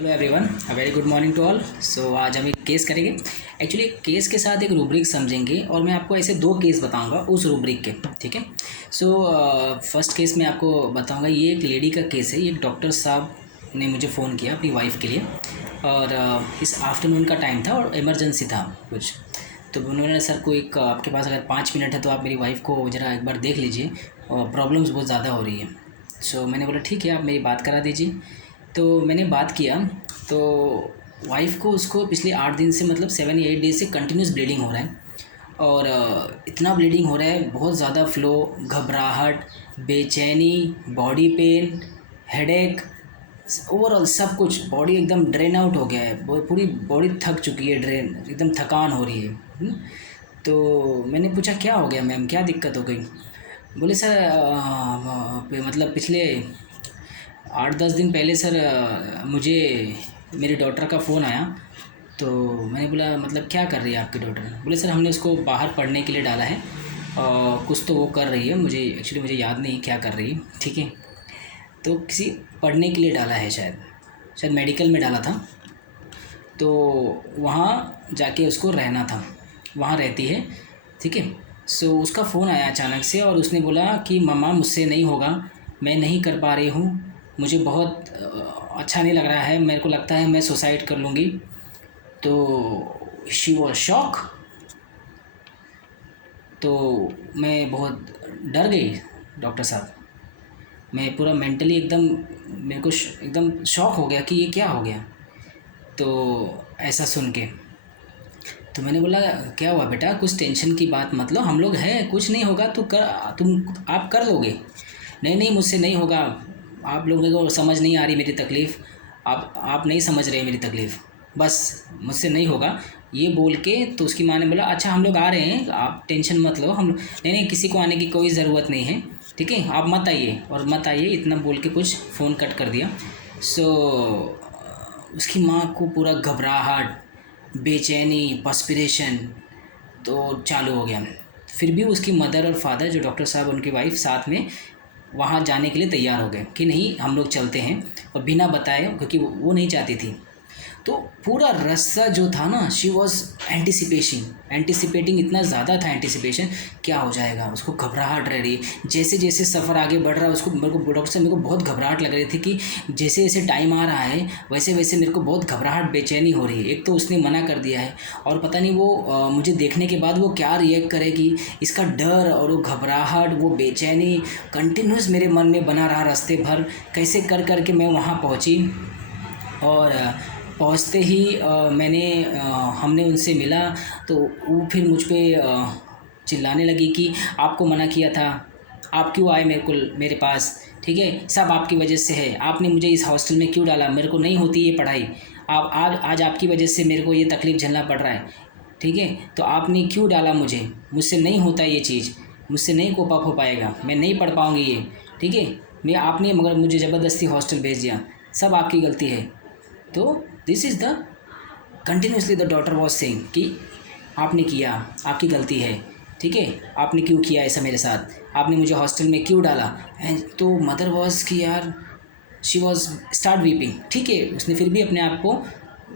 Hello everyone, a very good morning to all. So आज हम एक केस करेंगे। एक्चुअली केस के साथ एक रूब्रिक समझेंगे और मैं आपको ऐसे दो केस बताऊंगा उस रूब्रिक के। ठीक है। सो फर्स्ट केस मैं आपको बताऊंगा। ये एक लेडी का केस है। ये एक डॉक्टर साहब ने मुझे फ़ोन किया अपनी वाइफ के लिए और इस आफ्टरनून का टाइम था और इमरजेंसी था कुछ। तो उन्होंने सर को एक आपके पास अगर 5 मिनट है तो आप मेरी वाइफ को ज़रा एक बार देख लीजिए और प्रॉब्लम्स बहुत ज़्यादा हो रही है। सो मैंने बोला ठीक है, आप मेरी बात करा दीजिए। तो मैंने बात किया तो वाइफ़ को उसको पिछले 8 दिन से मतलब 7 या 8 डेज़ से कंटिन्यूस ब्लीडिंग हो रहा है और इतना ब्लीडिंग हो रहा है, बहुत ज़्यादा फ्लो, घबराहट, बेचैनी, बॉडी पेन, हेडेक, ओवरऑल सब कुछ बॉडी एकदम ड्रेन आउट हो गया है। पूरी बॉडी थक चुकी है, ड्रेन एकदम थकान हो रही है। तो मैंने पूछा क्या हो गया मैम, क्या दिक्कत हो गई? बोले सर मतलब पिछले 8-10 दिन पहले सर मुझे मेरी डॉटर का फ़ोन आया। तो मैंने बोला मतलब क्या कर रही है आपकी डॉटर? बोले सर हमने उसको बाहर पढ़ने के लिए डाला है और कुछ तो वो कर रही है, मुझे याद नहीं क्या कर रही है। ठीक है। तो किसी पढ़ने के लिए डाला है, शायद मेडिकल में डाला था। तो वहाँ जाके उसको रहना था, वहाँ रहती है। ठीक है। सो उसका फ़ोन आया अचानक से और उसने बोला कि मम्मा मुझसे नहीं होगा, मैं नहीं कर पा रही हूँ, मुझे बहुत अच्छा नहीं लग रहा है, मेरे को लगता है मैं सुसाइड कर लूँगी। तो शी वॉज शॉक। तो मैं बहुत डर गई डॉक्टर साहब। मैं पूरा मेंटली एकदम, मेरे को एकदम शॉक हो गया कि ये क्या हो गया। तो ऐसा सुन के तो मैंने बोला क्या हुआ बेटा, कुछ टेंशन की बात मत लो, हम लोग हैं, कुछ नहीं होगा, आप कर लोगे। नहीं नहीं मुझसे नहीं होगा, आप लोगों को समझ नहीं आ रही मेरी तकलीफ़, आप नहीं समझ रहे मेरी तकलीफ़, बस मुझसे नहीं होगा। ये बोल के तो उसकी माँ ने बोला अच्छा हम लोग आ रहे हैं, आप टेंशन मत लो, हम नहीं नहीं किसी को आने की कोई ज़रूरत नहीं है, ठीक है, आप मत आइए और मत आइए, इतना बोल के कुछ फ़ोन कट कर दिया। सो उसकी माँ को पूरा घबराहट, बेचैनी, पर्स्पिरेशन तो चालू हो गया। फिर भी उसकी मदर और फादर जो डॉक्टर साहब उनकी वाइफ साथ में वहाँ जाने के लिए तैयार हो गए कि नहीं हम लोग चलते हैं, और बिना बताए, क्योंकि वो नहीं चाहती थी। तो पूरा रास्ता जो था ना, शी वॉज एंटिसिपेटिंग, इतना ज़्यादा था एंटिसिपेशन, क्या हो जाएगा, उसको घबराहट रह रही है। जैसे जैसे सफ़र आगे बढ़ रहा है उसको, मेरे को बहुत घबराहट लग रही थी कि जैसे जैसे टाइम आ रहा है वैसे वैसे मेरे को बहुत घबराहट, बेचैनी हो रही है। एक तो उसने मना कर दिया है और पता नहीं वो मुझे देखने के बाद वो क्या रिएक्ट करेगी, इसका डर और वो घबराहट, वो बेचैनी कंटिन्यूस मेरे मन में बना रहा रास्ते भर। कैसे कर कर के मैं वहाँ पहुँची और पहुँचते ही हमने उनसे मिला। तो वो फिर मुझ पे चिल्लाने लगी कि आपको मना किया था, आप क्यों आए मेरे पास, ठीक है, सब आपकी वजह से है, आपने मुझे इस हॉस्टल में क्यों डाला, मेरे को नहीं होती ये पढ़ाई, आप आज आपकी वजह से मेरे को ये तकलीफ़ झेलना पड़ रहा है, ठीक है, तो आपने क्यों डाला मुझसे नहीं होता ये चीज़, मुझसे नहीं कोप अप हो पाएगा, मैं नहीं पढ़ पाऊँगी ये, ठीक है, मैं आपने मगर मुझे ज़बरदस्ती हॉस्टल भेज दिया, सब आपकी गलती है। तो this is the continuously the daughter was saying कि आपने किया, आपकी गलती है, ठीक है, आपने क्यों किया ऐसा मेरे साथ, आपने मुझे हॉस्टल में क्यों डाला। एंड तो मदर वॉज कि यार, शी वॉज स्टार्ट वीपिंग। ठीक है, उसने फिर भी अपने आप को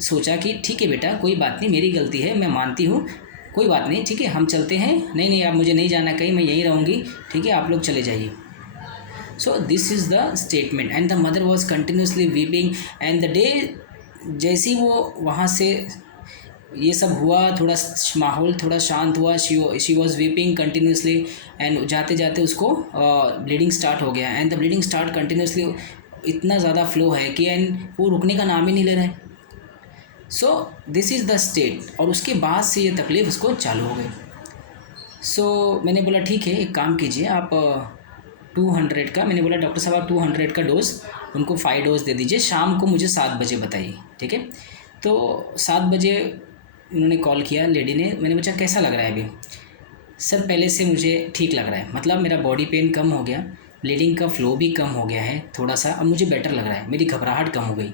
सोचा कि ठीक है बेटा, कोई बात नहीं, मेरी गलती है, मैं मानती हूँ, कोई बात नहीं, ठीक है, हम चलते हैं, नहीं नहीं आप मुझे नहीं जाना कहीं, मैं यहीं रहूँगी, ठीक है, आप लोग चले जाइए। So this is the statement and the mother was continuously weeping. And the day जैसे ही वो वहाँ से ये सब हुआ, थोड़ा माहौल थोड़ा शांत हुआ, she was weeping continuously and जाते जाते उसको ब्लीडिंग स्टार्ट हो गया। And the bleeding start continuously, इतना ज़्यादा फ्लो है कि एंड वो रुकने का नाम ही नहीं ले रहा है। So this is the state, और उसके बाद से ये तकलीफ़ उसको चालू हो गई। सो मैंने बोला ठीक है, एक काम कीजिए आप 200 का, मैंने बोला डॉक्टर साहब आप 200 का डोज़ उनको 5 डोज दे दीजिए, शाम को मुझे 7 बजे बताइए, ठीक है। तो 7 बजे उन्होंने कॉल किया लेडी ने। मैंने पूछा कैसा लग रहा है अभी? सर पहले से मुझे ठीक लग रहा है, मतलब मेरा बॉडी पेन कम हो गया, ब्लीडिंग का फ़्लो भी कम हो गया है थोड़ा सा, अब मुझे बेटर लग रहा है, मेरी घबराहट कम हो गई।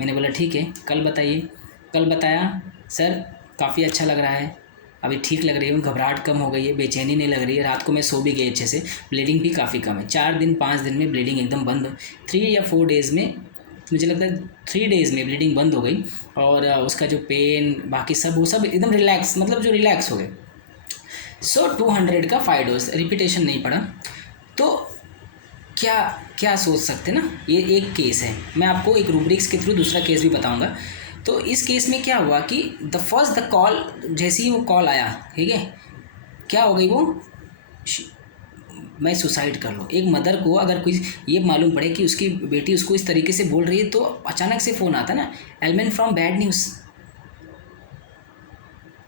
मैंने बोला ठीक है, कल बताइए। कल बताया, सर काफ़ी अच्छा लग रहा है, अभी ठीक लग रही हूँ, घबराहट कम हो गई है, बेचैनी नहीं लग रही है, रात को मैं सो भी गई अच्छे से, ब्लीडिंग भी काफ़ी कम है, 4 दिन 5 दिन में ब्लीडिंग एकदम बंद, 3 या 4 डेज़ में मुझे लगता है 3 डेज़ में ब्लीडिंग बंद हो गई और उसका जो पेन बाकी सब वो सब एकदम रिलैक्स, मतलब जो रिलैक्स हो गए। सो 200 का 5 डोज, रिपीटेशन नहीं पड़ा। तो क्या क्या सोच सकते ना, ये एक केस है। मैं आपको एक रूब्रिक्स के थ्रू दूसरा केस भी बताऊंगा। तो इस केस में क्या हुआ कि द कॉल, जैसे ही वो कॉल आया, ठीक है, क्या हो गई वो, मैं सुसाइड कर लूँ। एक मदर को अगर कोई ये मालूम पड़े कि उसकी बेटी उसको इस तरीके से बोल रही है, तो अचानक से फ़ोन आता ना, ailment from bad news,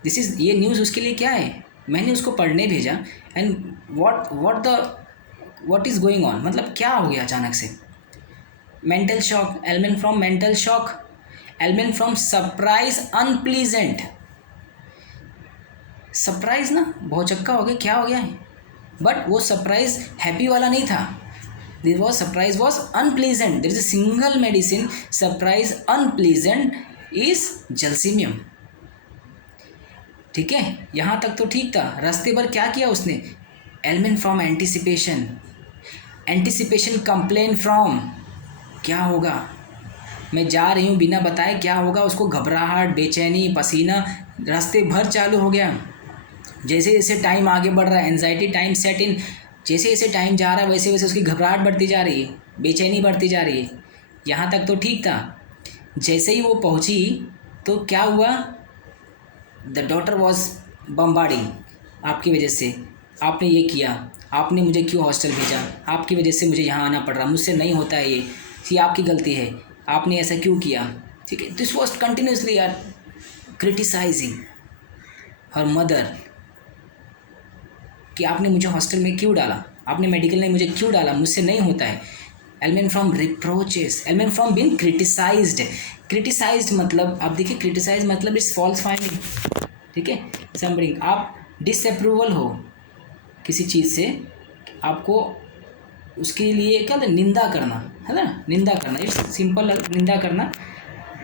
this is, ये न्यूज़ उसके लिए क्या है। मैंने उसको पढ़ने भेजा and what is going on, मतलब क्या हो गया अचानक से। Mental shock, ailment from mental shock, ailment from surprise unpleasant. Surprise ना बहुत चक्का हो गया, क्या हो गया है, बट वो सरप्राइज हैप्पी वाला नहीं था। This was surprise was unpleasant. There is a single medicine surprise unpleasant is gelsemium, ठीक है, यहाँ तक तो ठीक था। रास्ते पर क्या किया उसने, ailment from anticipation, anticipation complain from, क्या होगा, मैं जा रही हूँ बिना बताए क्या होगा, उसको घबराहट, बेचैनी, पसीना रास्ते भर चालू हो गया। जैसे जैसे टाइम आगे बढ़ रहा है, एंजाइटी टाइम सेट इन, जैसे जैसे टाइम जा रहा है वैसे वैसे उसकी घबराहट बढ़ती जा रही है, बेचैनी बढ़ती जा रही है। यहाँ तक तो ठीक था। जैसे ही वो पहुँची तो क्या हुआ, द डॉटर वॉज बम्बार्डिंग, आपकी वजह से, आपने ये किया, आपने मुझे क्यों हॉस्टल भेजा, आपकी वजह से मुझे यहाँ आना पड़ रहा, मुझसे नहीं होता है ये आपकी गलती है, आपने ऐसा क्यों किया, ठीक है। This was continuously are criticizing her mother कि आपने मुझे हॉस्टल में क्यों डाला, आपने मेडिकल में मुझे क्यों डाला, मुझसे नहीं होता है। Ailment from reproaches, ailment from being criticized. Criticized मतलब, आप देखिए क्रिटिसाइज मतलब इट्स फॉल्स फाइंडिंग, ठीक है, समबडिंग, आप डिसअप्रूवल हो किसी चीज़ से, आपको उसके लिए क्या होता है, निंदा करना, है ना, निंदा करना, इट्स सिंपल निंदा करना।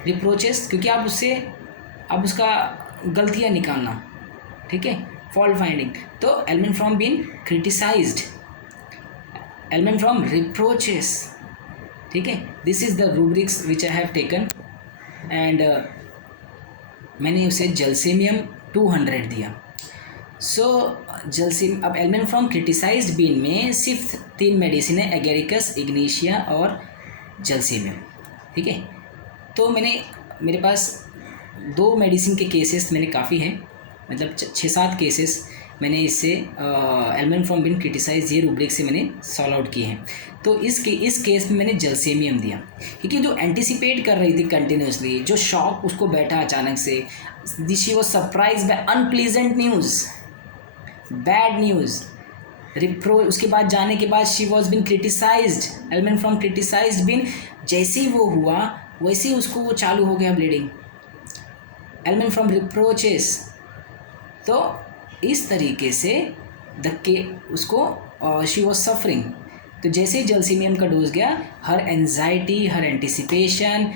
रिप्रोचेस क्योंकि आप उससे, आप उसका गलतियाँ निकालना, ठीक है, फॉल्ट फाइंडिंग। तो एलमेन from being criticised, ailment from रिप्रोचेस, ठीक है। This is the rubrics which I have taken and मैंने उसे जलसेमियम 200 दिया। सो जलसीम, अब एलमेन फ्रॉम क्रिटिसाइज्ड बीन में सिर्फ 3 मेडिसिन है, एगेरिकस, इग्नीशिया और जलसीमियम, ठीक है। तो मेरे पास 2 मेडिसिन के केसेस मैंने काफ़ी है, मतलब 6-7 केसेस मैंने इससे एलमेन फ्रॉम बीन क्रिटिसाइज ये रूब्रिक से मैंने सॉल्व आउट किए हैं। तो इस केस में मैंने जलसेमियम दिया क्योंकि जो एंटिसिपेट कर रही थी कंटिन्यूसली, जो शॉक उसको बैठा अचानक से, she was surprise by unpleasant news, bad news, उसके बाद जाने के बाद she was been criticized, ailment from criticized been, जैसे ही वो हुआ वैसे ही उसको वो चालू हो गया ब्लीडिंग, एलमेन फ्रॉम रिप्रोचेस। तो इस तरीके से उसको शी वॉज सफरिंग। तो जैसे ही जलसीमियम का डोज गया, हर एंजाइटी, हर एंटिसिपेशन,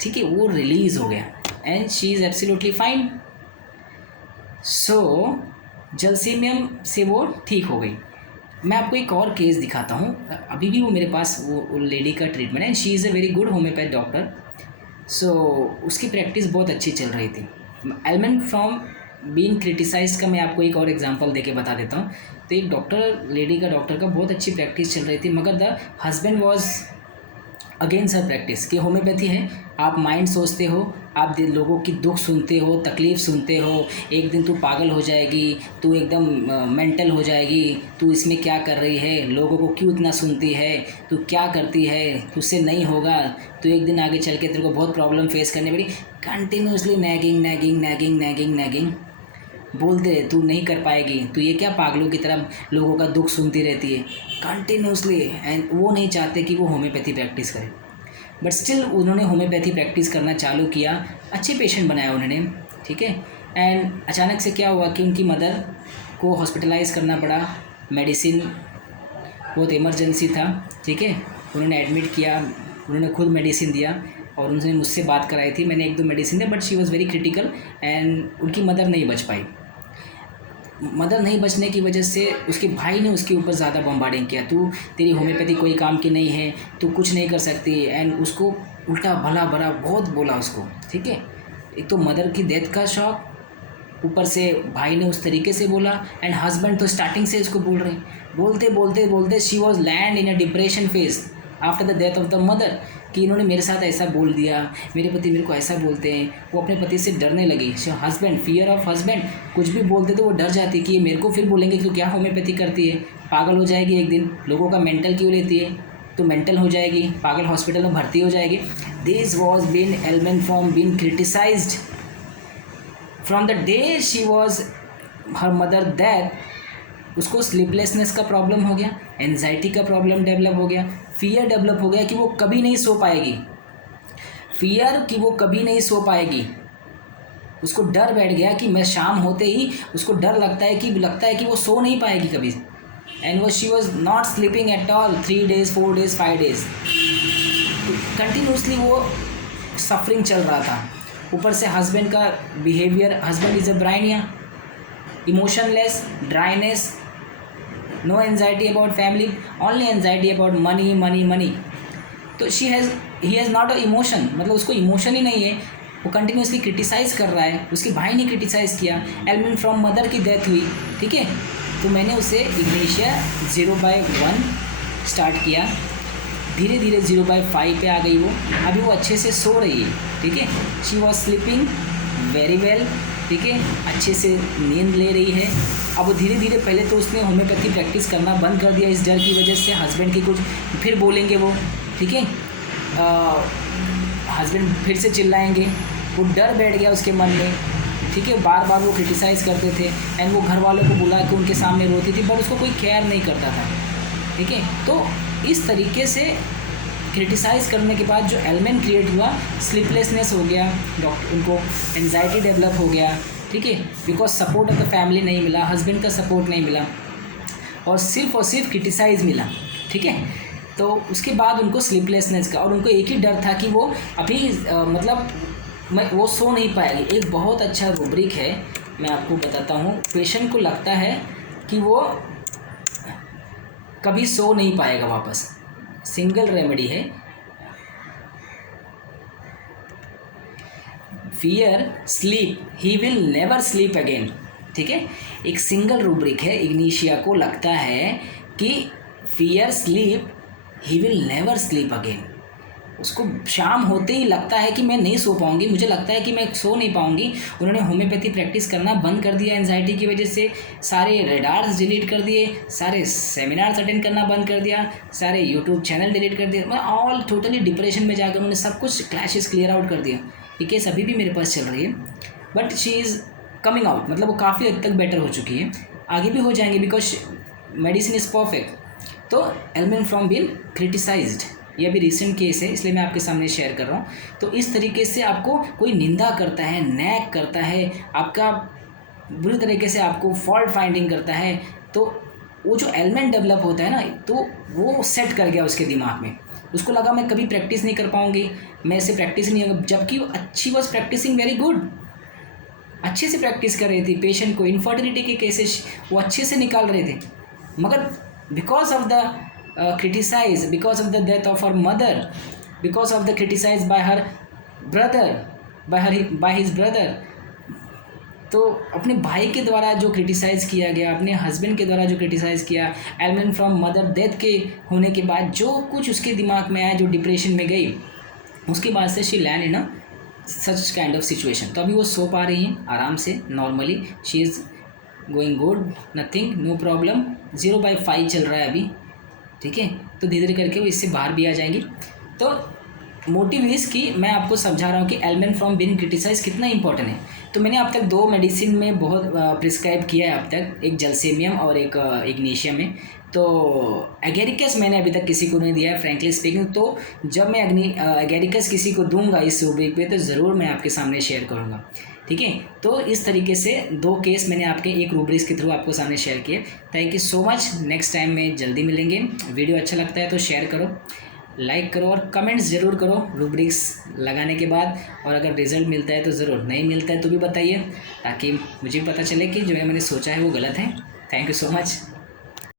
ठीक है, वो रिलीज़ हो गया and she is absolutely fine. सो जलसीमियम से वो ठीक हो गई। मैं आपको एक और केस दिखाता हूँ, अभी भी वो मेरे पास वो लेडी का ट्रीटमेंट है, she is a very good homeopath doctor. So उसकी प्रैक्टिस बहुत अच्छी चल रही थी। एलमेन फ्रॉम बीइंग क्रिटिसाइज्ड का मैं आपको एक और एग्जांपल देके बता देता हूँ। तो एक डॉक्टर का बहुत अच्छी प्रैक्टिस चल रही थी, मगर the husband was against her practice कि होम्योपैथी है, आप माइंड सोचते हो, आप लोगों की दुख सुनते हो, तकलीफ़ सुनते हो, एक दिन तू पागल हो जाएगी, तू एकदम मेंटल हो जाएगी, तू इसमें क्या कर रही है, लोगों को क्यों इतना सुनती है, तू क्या करती है, तुझसे नहीं होगा, तो एक दिन आगे चल के तेरे को बहुत प्रॉब्लम फेस करनी पड़ी। कंटिन्यूसली नैगिंग बोलते रहे, तू नहीं कर पाएगी, तू ये क्या पागलों की तरह लोगों का दुख सुनती रहती है कंटिन्यूसली। एंड वो नहीं चाहते कि वो होम्योपैथी प्रैक्टिस करे, बट स्टिल उन्होंने होम्योपैथी प्रैक्टिस करना चालू किया, अच्छे पेशेंट बनाया उन्होंने, ठीक है। एंड अचानक से क्या हुआ कि उनकी मदर को हॉस्पिटलाइज़ करना पड़ा, मेडिसिन बहुत इमरजेंसी था, ठीक है, उन्होंने एडमिट किया, उन्होंने खुद मेडिसिन दिया और उन्होंने मुझसे बात कराई थी, मैंने 1-2 मेडिसिन दिया, but she was very critical and उनकी मदर नहीं बच पाई। मदर नहीं बचने की वजह से उसके भाई ने उसके ऊपर ज़्यादा बम्बार्डिंग किया, तू, तेरी होम्योपैथी कोई काम की नहीं है, तू कुछ नहीं कर सकती, एंड उसको उल्टा भला भला बहुत बोला उसको, ठीक है। एक तो मदर की डेथ का शॉक, ऊपर से भाई ने उस तरीके से बोला, एंड हस्बैंड तो स्टार्टिंग से इसको बोल रहे हैं। बोलते बोलते बोलते she was land in a depression phase after the death of the mother, कि इन्होंने मेरे साथ ऐसा बोल दिया, मेरे पति मेरे को ऐसा बोलते हैं। वो अपने पति से डरने लगी। सो हस्बैंड, फियर ऑफ हस्बैंड, कुछ भी बोलते तो वो डर जाती कि ये मेरे को फिर बोलेंगे कि क्या होम्योपैथी करती है, पागल हो जाएगी एक दिन, लोगों का मेंटल क्यों लेती है, तो मेंटल हो जाएगी, पागल हॉस्पिटल में भर्ती हो जाएगी। This was been element from been criticized from the day she was her mother death. उसको स्लीपलेसनेस का प्रॉब्लम हो गया, एनजाइटी का प्रॉब्लम डेवलप हो गया, फियर डेवलप हो गया कि वो कभी नहीं सो पाएगी, फियर कि वो कभी नहीं सो पाएगी। उसको डर बैठ गया कि मैं शाम होते ही उसको डर लगता है कि वो सो नहीं पाएगी कभी। एंड वो she was not sleeping at all 3 days 4 days 5 days, continuously वो सफरिंग चल रहा था। ऊपर से हस्बैंड का behaviour, husband is a Bryonia, emotionless, dryness, no anxiety about family, only anxiety about money money money. तो he has not a emotion, मतलब उसको इमोशन ही नहीं है। वो कंटिन्यूसली क्रिटिसाइज़ कर रहा है, उसके भाई ने क्रिटिसाइज़ किया, एलिमेंट फ्रॉम मदर की डेथ हुई, ठीक है। तो मैंने उसे इग्निशिया 0/1 स्टार्ट किया, धीरे धीरे 0/5 पे आ गई वो। अभी वो अच्छे से सो रही है, ठीक है। She was sleeping very well, ठीक है, अच्छे से नींद ले रही है। अब वो धीरे धीरे, पहले तो उसने होम्योपैथी प्रैक्टिस करना बंद कर दिया इस डर की वजह से, हस्बैंड की कुछ फिर बोलेंगे वो, ठीक है, हस्बैंड फिर से चिल्लाएंगे, वो डर बैठ गया उसके मन में, ठीक है। बार बार वो क्रिटिसाइज़ करते थे, एंड वो घर वालों को बुला के उनके सामने रोती थी, पर उसको कोई केयर नहीं करता था, ठीक है। तो इस तरीके से क्रिटिसाइज़ करने के बाद जो एलिमेंट क्रिएट हुआ, स्लीपलेसनेस हो गया, डॉक्टर उनको एंजाइटी डेवलप हो गया, ठीक है, because support of the family नहीं मिला, हस्बैंड का सपोर्ट नहीं मिला, और सिर्फ क्रिटिसाइज़ मिला, ठीक है। तो उसके बाद उनको स्लीपलेसनेस का, और उनको एक ही डर था कि वो अभी वो सो नहीं पाएगी। एक बहुत अच्छा रूब्रिक है, मैं आपको बताता हूँ। पेशेंट को लगता है कि वो कभी सो नहीं पाएगा वापस, सिंगल रेमेडी है, fear sleep he will never sleep again, ठीक है। एक सिंगल रूब्रिक है, इग्निशिया को लगता है कि fear sleep he will never sleep again. उसको शाम होते ही लगता है कि मैं नहीं सो पाऊंगी, मुझे लगता है कि मैं सो नहीं पाऊंगी। उन्होंने होम्योपैथी प्रैक्टिस करना बंद कर दिया एंजाइटी की वजह से, सारे रेडार्स डिलीट कर दिए, सारे सेमिनार्स अटेंड करना बंद कर दिया, सारे यूट्यूब चैनल डिलीट कर दिया, मैं ऑल टोटली डिप्रेशन में जाकर उन्होंने सब कुछ क्लैशेस क्लियर आउट कर दिया। ये केस अभी भी मेरे पास चल रही है, but she is coming out, मतलब वो काफ़ी हद तक बेटर हो चुकी है, आगे भी हो जाएंगे बिकॉज मेडिसिन इज़ परफेक्ट। तो एलिमेंट फ्रॉम बीइंग क्रिटिसाइज्ड, ये अभी रिसेंट केस है, इसलिए मैं आपके सामने शेयर कर रहा हूँ। तो इस तरीके से आपको कोई निंदा करता है, नैग करता है, आपका बुरी तरीके से आपको फॉल्ट फाइंडिंग करता है, तो वो जो एलिमेंट डेवलप होता है ना, तो वो सेट कर गया उसके दिमाग में। उसको लगा मैं कभी प्रैक्टिस नहीं कर पाऊँगी, मैं ऐसे प्रैक्टिस नहीं होगा, जबकि अच्छी वॉज प्रैक्टिसिंग वेरी गुड, अच्छे से प्रैक्टिस कर रही थी। पेशेंट को इनफर्टिलिटी के केसेस वो अच्छे से निकाल रहे थे, मगर because of the criticize, because of the death of her mother, because of the criticize by her brother, by his brother, तो अपने भाई के द्वारा जो क्रिटिसाइज़ किया गया, अपने हस्बैंड के द्वारा जो क्रिटिसाइज़ किया, एलिमेंट फ्रॉम मदर डेथ के होने के बाद जो कुछ उसके दिमाग में आया, जो डिप्रेशन में गई, उसके बाद से she land in a such kind of situation. तो अभी वो सो पा रही हैं आराम से, normally she is going good, nothing, no problem. 0/5 चल रहा है अभी, ठीक है। तो धीरे धीरे करके वो इससे बाहर भी आ जाएंगी। तो मोटिव इज़ कि मैं आपको समझा रहा हूँ कि एलिमेंट फ्रॉम बीइंग क्रिटिसाइज कितना इंपॉर्टेंट है। तो मैंने अब तक 2 मेडिसिन में बहुत प्रिस्क्राइब किया है अब तक, एक जलसेमियम और एक इग्नीशियम में। तो एगेरिकस मैंने अभी तक किसी को नहीं दिया है, फ्रैंकली स्पीकिंग। तो जब मैं एगेरिकस किसी को दूंगा इस रूब्रिक पे, तो ज़रूर मैं आपके सामने शेयर करूँगा, ठीक है। तो इस तरीके से 2 केस मैंने आपके एक रूब्रिक्स के थ्रू आपको सामने शेयर किए। Thank you so much. Next time में जल्दी मिलेंगे। वीडियो अच्छा लगता है तो शेयर करो, लाइक करो और कमेंट्स ज़रूर करो रूब्रिक्स लगाने के बाद। और अगर रिज़ल्ट मिलता है तो ज़रूर, नहीं मिलता है तो भी बताइए, ताकि मुझे पता चले कि जो मैंने सोचा है वो गलत है। Thank you so much.